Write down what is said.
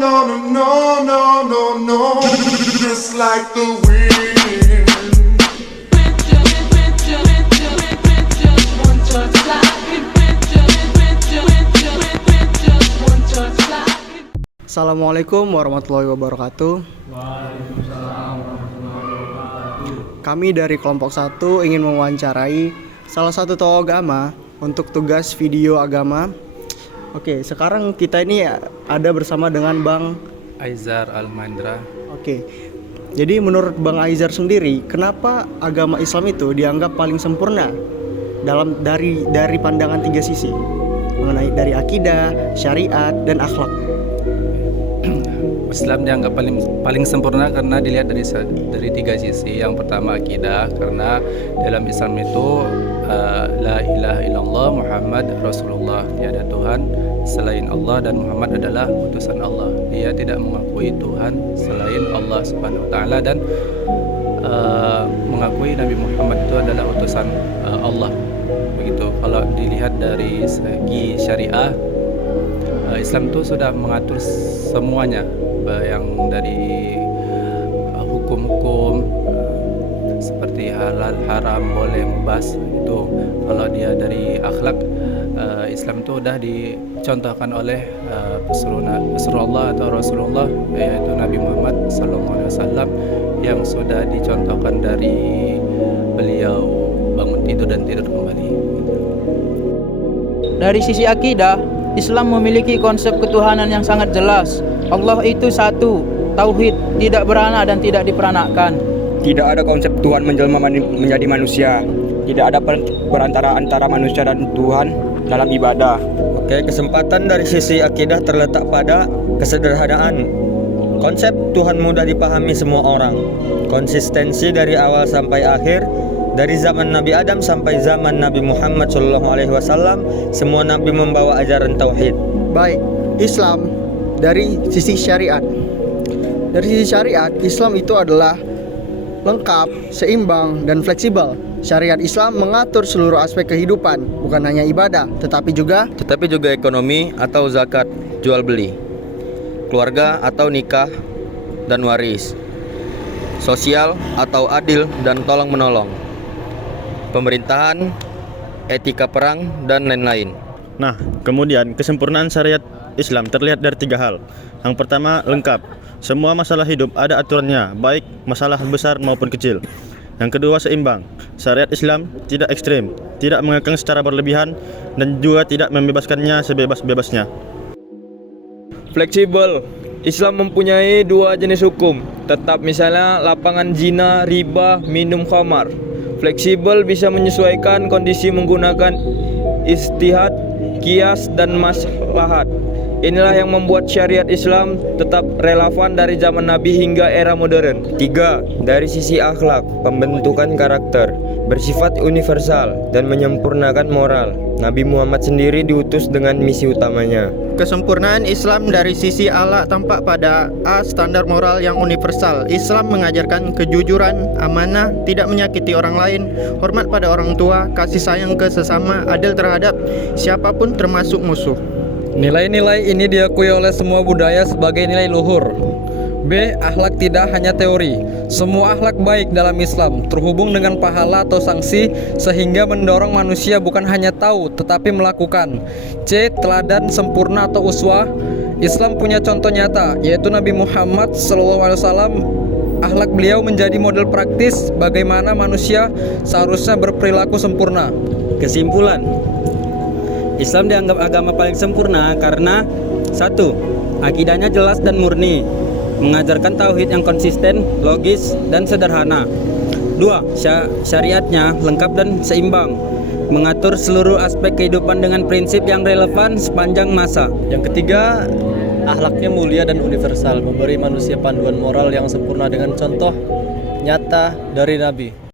no, no, no, no, no, no. Just like the wind. Assalamualaikum warahmatullahi wabarakatuh. Kami dari kelompok 1 ingin mewawancarai salah satu tokoh agama untuk tugas video agama. Oke, sekarang kita ini ada bersama dengan Bang Aizar Al-Mandra. Oke. Jadi menurut Bang Aizar sendiri, kenapa agama Islam itu dianggap paling sempurna dari pandangan 3 sisi? Mengenai dari akidah, syariat, dan akhlak. Islam dianggap paling sempurna karena dilihat dari 3 sisi. Yang pertama akidah, karena dalam Islam itu la ilaha illallah Muhammad Rasulullah, tiada Tuhan selain Allah dan Muhammad adalah utusan Allah. Dia tidak mengakui Tuhan selain Allah Subhanahu wa taala dan mengakui Nabi Muhammad itu adalah utusan Allah. Begitu. Kalau dilihat dari segi syariah, Islam itu sudah mengatur semuanya, yang dari hukum-hukum seperti halal, haram, boleh, mubah itu. Kalau dia dari akhlak, Islam itu sudah dicontohkan oleh pesuruh Allah atau Rasulullah, yaitu Nabi Muhammad SAW, yang sudah dicontohkan dari beliau bangun tidur dan tidur kembali. Dari sisi akidah, Islam memiliki konsep ketuhanan yang sangat jelas. Allah itu satu, tauhid, tidak beranak dan tidak diperanakkan. Tidak ada konsep Tuhan menjelma menjadi manusia. Tidak ada perantara antara manusia dan Tuhan dalam ibadah. Oke, kesempatan dari sisi akidah terletak pada kesederhanaan. Konsep Tuhan mudah dipahami semua orang. Konsistensi dari awal sampai akhir, dari zaman Nabi Adam sampai zaman Nabi Muhammad SAW, semua nabi membawa ajaran tauhid. Baik, Islam dari sisi syariat. Dari sisi syariat, Islam itu adalah lengkap, seimbang, dan fleksibel. Syariat Islam mengatur seluruh aspek kehidupan, bukan hanya ibadah, tetapi juga Ekonomi atau zakat, jual beli, keluarga atau nikah dan waris, sosial atau adil dan tolong menolong, pemerintahan, etika perang, dan lain-lain. Nah, kemudian kesempurnaan syariat Islam terlihat dari 3 hal. Yang pertama, lengkap. Semua masalah hidup ada aturannya, baik masalah besar maupun kecil. Yang kedua, seimbang. Syariat Islam tidak ekstrim, tidak mengekang secara berlebihan, dan juga tidak membebaskannya sebebas-bebasnya. Fleksibel. Islam mempunyai 2 jenis hukum, tetap, misalnya lapangan zina, riba, minum khamar. Fleksibel bisa menyesuaikan kondisi menggunakan ijtihad, qiyas, dan maslahat. Inilah yang membuat syariat Islam tetap relevan dari zaman Nabi hingga era modern. 3. Dari sisi akhlak, pembentukan karakter, bersifat universal dan menyempurnakan moral. Nabi Muhammad sendiri diutus dengan misi utamanya. Kesempurnaan Islam dari sisi akhlak tampak pada A. Standar moral yang universal. Islam mengajarkan kejujuran, amanah, tidak menyakiti orang lain, hormat pada orang tua, kasih sayang ke sesama, adil terhadap siapapun termasuk musuh. Nilai-nilai ini diakui oleh semua budaya sebagai nilai luhur. B. Akhlak tidak hanya teori. Semua akhlak baik dalam Islam terhubung dengan pahala atau sanksi, sehingga mendorong manusia bukan hanya tahu tetapi melakukan. C. Teladan sempurna atau uswah. Islam punya contoh nyata, yaitu Nabi Muhammad SAW. Akhlak beliau menjadi model praktis bagaimana manusia seharusnya berperilaku sempurna. Kesimpulan, Islam dianggap agama paling sempurna karena 1. Akidahnya jelas dan murni, mengajarkan tauhid yang konsisten, logis, dan sederhana. 2. Syariatnya lengkap dan seimbang, mengatur seluruh aspek kehidupan dengan prinsip yang relevan sepanjang masa. Yang ketiga, akhlaknya mulia dan universal, memberi manusia panduan moral yang sempurna dengan contoh nyata dari Nabi.